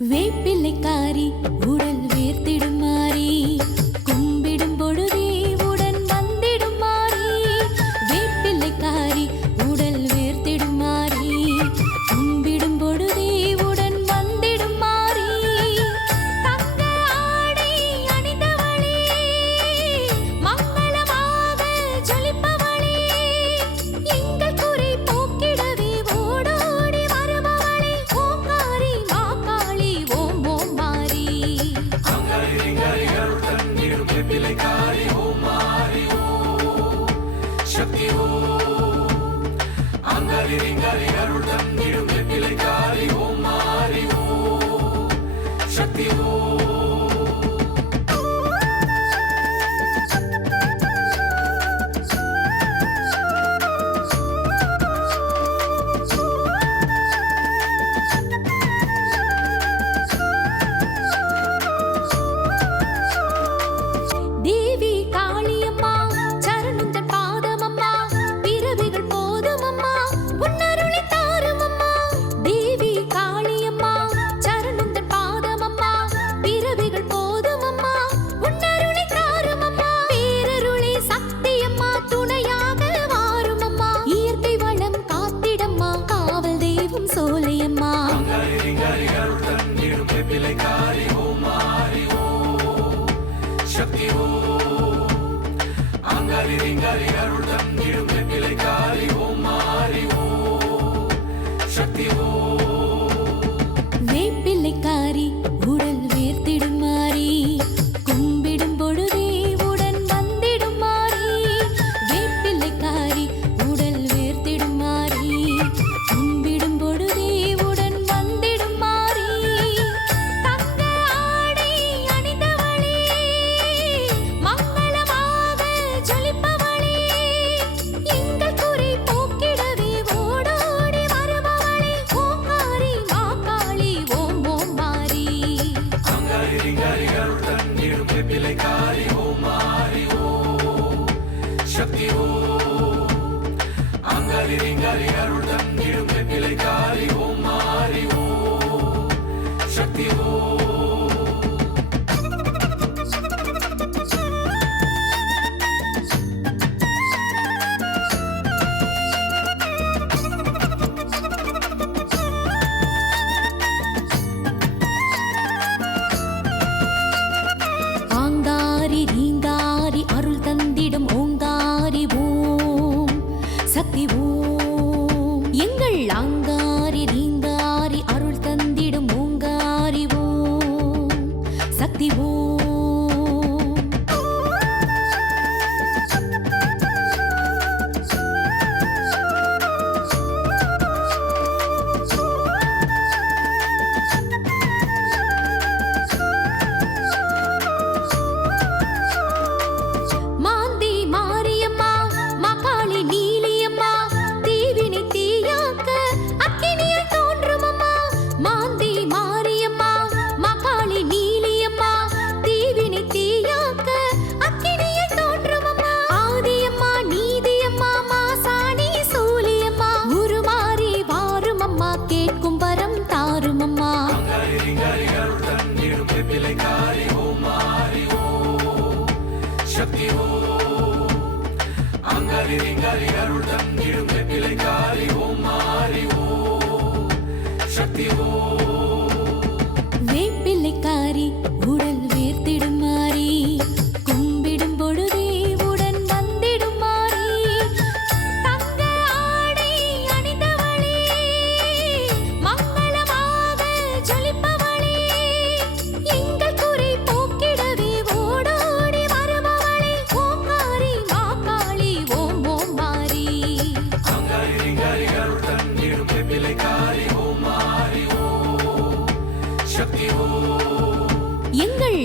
வேப்பிலைக்காரி உடல் வேர்த்திடும் மாறி கும்பிடும் பொழுதே உடன் வந்திடும் மாறி வேப்பிலைக்காரி உடல் வேர்த்திடும் மாறி கும்பிடும் பொழுதே உடன் வந்திடும் மாறி தங்க ஆடை அணிந்தவளே மங்களமாக ஜொலிப்பவளே எங்கள் குறை போக்கிடவே ஓடோடி வருபவளே ஓங்காரி மாகாளி ஓம் ஓம் மாறி வேப்பிலைக்காரி ஓம் மாறி ஓம் சக்தி ஓம் அங்காரி ரிங்காரி அருள் தந்திடும் வேப்பிலைக்காரி ஓம் மாறி ஓம் சக்தி ஓம் தேவி காளியம்மா சரணந்தன் பாதமம்மா பிறவிகள் போதுமம்மா உன்னருளை தாருமம்மா தேவி காளியம்மா சரணந்தன் பாதமம்மா பிறவிகள் போதுமம்மா உன்னருளை தாருமம்மா பேரருளை சக்தியம்மா துணையாக வாருமம்மா இயற்கை வளம் காத்திடம்மா காவல் தெய்வம் சோலையம்மா அங்காரி ரிங்காரி அருள் தந்திடும் வேப்பிலைக்காரி ஓம் மாறி ஓம் சக்தி ஓம் அங்காரி ரிங்காரி அருள் தந்திடும் வேப்பிலைக்காரி ஓம் மாறி ஓம் சக்தி ஓம் வேப்பிலைக்காரி உடல் வேர்த்திடும் மாறி கும்பிடும் பொழுதே உடன் வந்திடும் மாறி வேப்பிலைக்காரி உடல் வேர்த்திடும் மாறி கும்பிடும் பொழுதே உடன் வந்திடும் மாறி தங்க ஆடை அணிந்தவளே மங்களமாக ஜொலிப்பவளே எங்கள் குறை போக்கிடவே ஓடோடி வருபவளே ஓங்காரி மாகாளி ஓம் ஓம் மாறி அங்காரி ரிங்காரி அருள் தந்திடும் வேப்பிலைக்காரி ஓம் மாறி ஓம் சக்தி ஓம் அங்காரி ரிங்காரி அருள் தந்திடும் வேப்பிலைக்காரி ஓம் மாறி ஓம் சக்தி ஓம் ஆங்காரி ரீங்காரி அருள் தந்திடும் ஓங்காரி ஓம் சக்தி ஓம் எங்கள் ஆங்காரி ரீங்காரி அருள் தந்திடும் ஓங்காரி ஓம் சக்தி ஓம் மாந்தி மாரியம்மா மகாளி நீலியம்மா தீவினை தீயாக்க அக்கினியில் தோன்றுமம்மா மாந்தி மாரியம்மா மகாளி நீலியம்மா தீவினை தீயாக்க அக்கினியில் தோன்றுமம்மா ஆதியம்மா நீதியம்மா மாசாணி சூலியம்மா உருமாறி வாருமம்மா கேட்கும் வரம் தாருமம்மா அங்காரி ரிங்காரி அருள் தந்திடும் வேப்பிலைக்காரி ஓம் மாறி ஓம் சக்தி ஓம் அங்காரி ரிங்காரி அருள் தந்திடும் வேப்பிலைக்காரி ஓம் மாறி ஓம் சக்தி ஓம் வேப்பிலைக்காரி உடல் வேர்த்திடும் மாறி கும்பிடும் பொழுதே உடன் வந்திடும் மாறி தங்க ஆடை அணிந்தவளே மங்களமாக ஜொலிப்பவளே எங்கள் குறை போக்கிடவே ஓடோடி வருபவளே ஓங்காரி மாகாளி ஓம் ஓம் மாறி அங்காரி ரிங்காரி அருள் தந்திடும் வேப்பிலைக்காரி ஓம் மாறி ஓம் சக்தி ஓம் எங்கள்